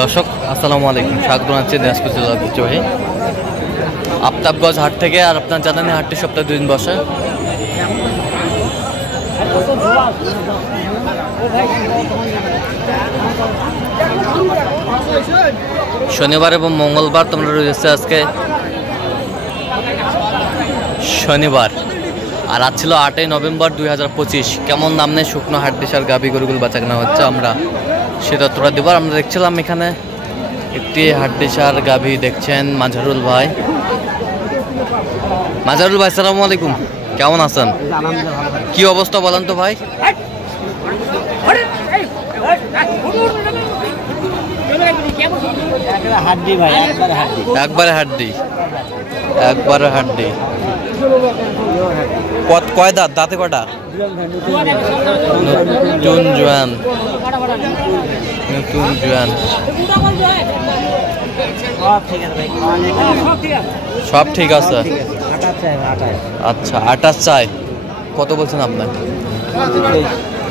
দর্শক আসসালামু আলাইকুম, স্বাগত জানাচ্ছি দিনাজপুর জেলার ঐতিহ্যবাহী আফতাবগঞ্জ হাট থেকে। আর আপনার জানেন হাটটি সপ্তাহে 2 দিন বসে। শনিবার এবং মঙ্গলবার তোমরা রয়েছে আজকে শনিবার, আর আজ ছিল 8ই নভেম্বর 2025। কেমন দাম নেই শুকনো হাট দেশার গাভী গরুগুলো বাঁচা কেনা হচ্ছে, আমরা সেটা তোরা দেবার। আমরা দেখছিলাম এখানে একটি হাট দেশার গাভী দেখছেন মাঝারুল ভাই। মাঝারুল ভাই আসসালামু আলাইকুম, কেমন আছেন? কি অবস্থা বলেন তো ভাই? একবারে হাড্ডি। কয় দাঁত? দাঁতে কটা? নতুন জোয়ান। সব ঠিক আছে। আচ্ছা 28 চাই। কত বলছেন আপনার?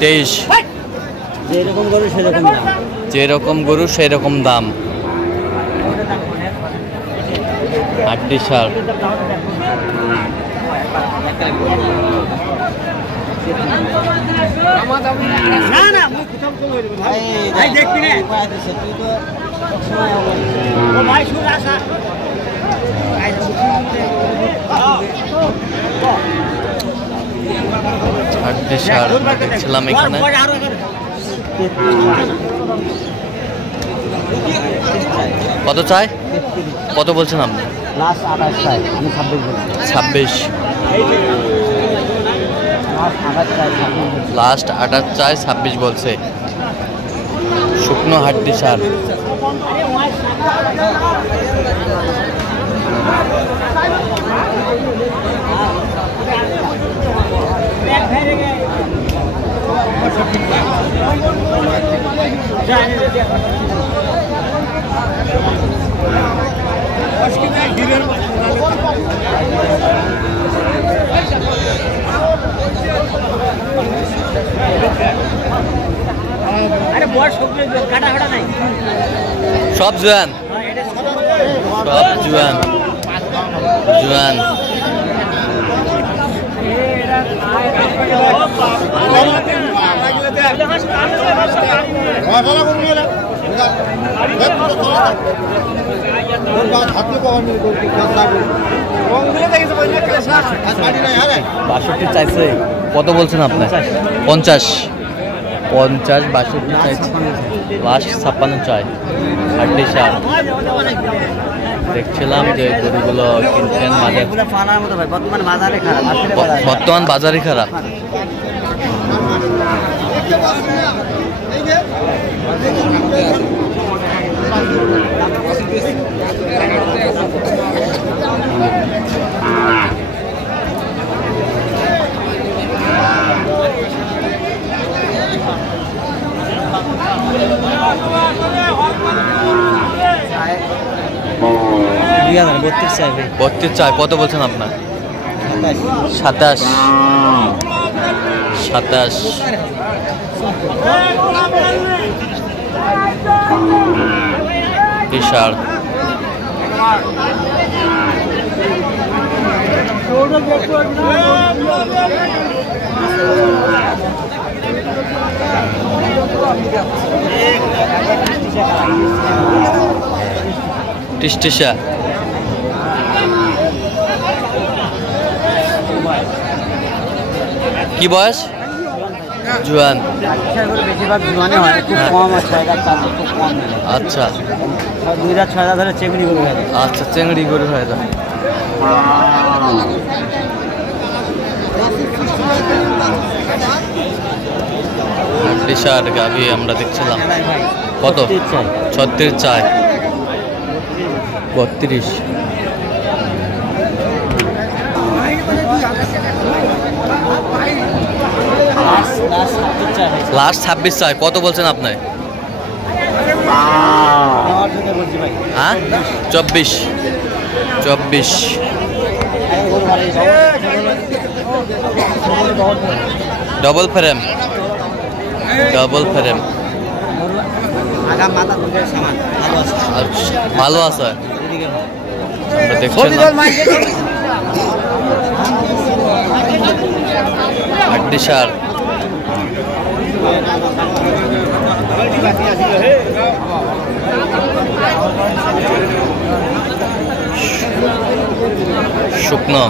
23। যেরকম গরু সেরকম দাম। হাড্ডি সার। হাড্ডি সার দেখছিলাম এখানে। কত চাই? কত বলছেন আপনি? লাস্ট 26 লাস্ট 28 চাই, 26 বলছে। শুকনো হাড্ডি সার। সব জোয়ান, সব জোয়ান। বাষট্টি চাইছে। কত বলছেন আপনার? 50। 62 চাইছে। লাস্ট 56 চাই। হাড্ডি সার দেখছিলাম যে গরুগুলো কিনছেন বর্তমান বাজারে খারাপ। বত্রিশ চাই। কত বলছেন আপনার? 27। টি-শার্ট। টিসটিসা। কি বয়স? জোয়ান। বেশিরভাগ জোয়ানে হয়, খুব কম আছে। আচ্ছা 2 রাত 6 রাত ধরে চেংড়ি গরু হয়। আচ্ছা চেংড়ি গরু হয় তো। টি-শার্ট গাভী আমরা দেখছিলাম। কত? 36 চাই। 32। লাস্ট 26 চাই। কত বলছেন আপনি? হ্যাঁ 24। Double frame. পাঠা মাথা দুটো সমান ভালো আছে। আচ্ছা, ভালো আছে। এদিকে আমরা দেখছিলাম হাড্ডি সার। শুকনো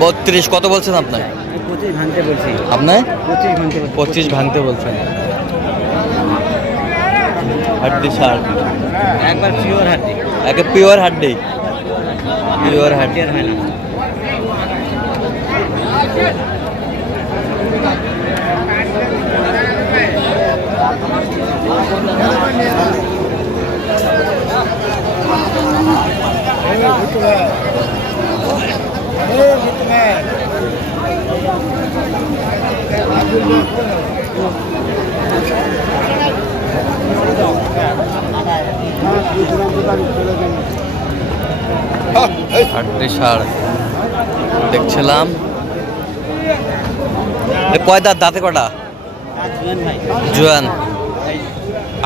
বত্রিশ কত বলছেন আপনার? 25 ভাঙতে বলছি। আপনার 25 ভাঙতে বলছি। 25 ভাঙতে বলছেন। হাড্ডি সার একবার পিওর হাড্ডি। একে পিওর হাড্ডি, পিওর হাড্ডি। আর হয় না। হাড্ডি সার দেখছিলাম। কয় দাঁত? দাঁতে কটা? জোয়ান।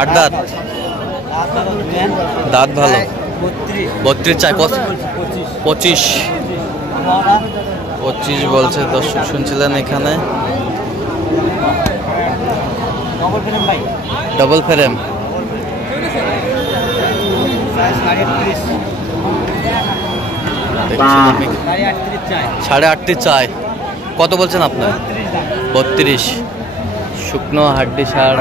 8 দাঁত। দাঁত ভালো। 32 চাই। 25 বলছে। দর্শক শুনছিলেন এখানে ডবল ফ্রেম। দেখছিলাম 38 চাই। কত বলছেন আপনার? 32। শুকনো হাড্ডি সার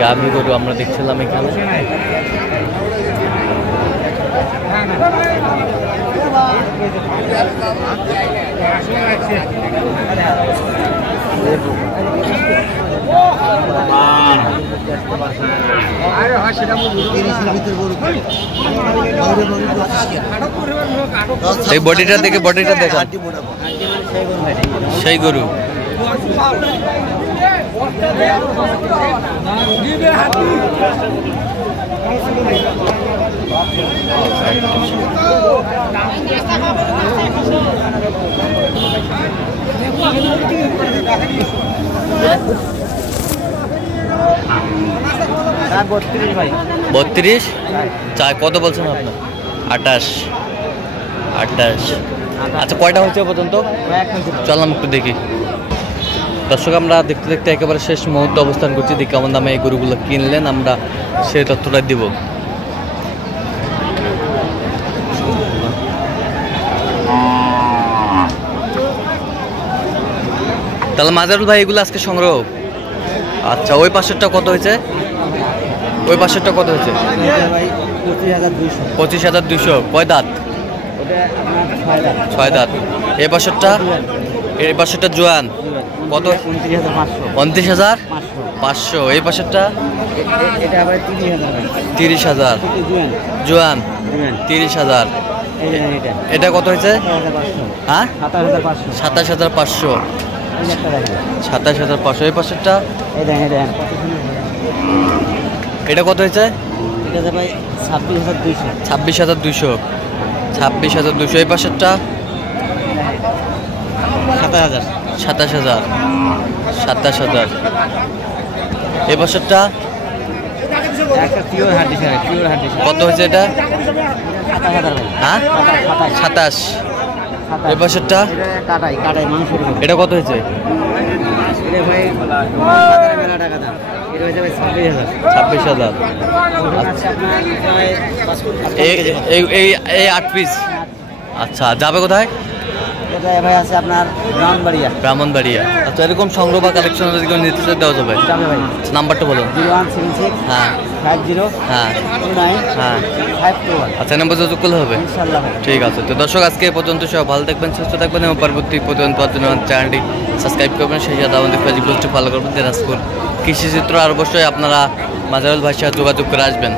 গাভী গরু আমরা দেখছিলাম এখানে। এই বডিটা দেখে, বডিটা দেখা সেই গরু। হ্যাঁ 32 ভাই। 32 চাই। কত বলছেন আপনার? 28। আচ্ছা, কয়টা হচ্ছে পর্যন্ত? চললাম একটু দেখি। দর্শক আমরা দেখতে দেখতে একেবারে শেষ মুহূর্তে অবস্থান করছি। দেখি কেমন দামে এই গরুগুলো কিনলেন, আমরা সেই তথ্যটা দিব। তাহলে মাজারুল ভাই এগুলো আজকে সংগ্রহ। আচ্ছা, ওই পাশেরটা কত হয়েছে? ওই পাশেরটা কত হয়েছে? 25,200। কয় দাঁত? 6 দাঁত। এই পাশেরটা জোয়ান। কত? 29,500। এই পাশেরটা 30,000। জোয়ান 30,000। এটা কত হয়েছে? হ্যাঁ 27,500। 27,500। এই পাশেরটা এটা কত হয়েছে? 26,200। 26,200। এই পাশেরটা 27,000। 27,000। এই পাশেরটা কত হয়েছে? এটা হ্যাঁ 27। এই পাশেরটা এটা কত হয়েছে? 26,000। এই 8 পিস। আচ্ছা, যাবে কোথায়? ভাই আছে আপনার ব্রাহ্মণবাড়িয়া। আচ্ছা, এরকম সংগ্রহ বা কালেকশন নিতে দেওয়া যাবে? নাম্বারটা বলুন। 0176 হ্যাঁ 50 হ্যাঁ 29 হ্যাঁ 521। আচ্ছা, নাম্বার যোগাযোগ করলে হবে? ইনশাআল্লাহ। ঠিক আছে। তো দর্শক আজকে এ পর্যন্ত। সব ভালো থাকবেন, সুস্থ থাকবেন এবং পরবর্তী প্রতিদিন পাওয়ার জন্য আমার চ্যানেলটি সাবস্ক্রাইব করবেন। সেই সাথে আমাদের ফেসবুক পেজটি ফলো করবেন। দিনাজপুর কৃষি চিত্র। আর অবশ্যই আপনারা মাজারুল ভাইয়ের সাথে যোগাযোগ করে আসবেন।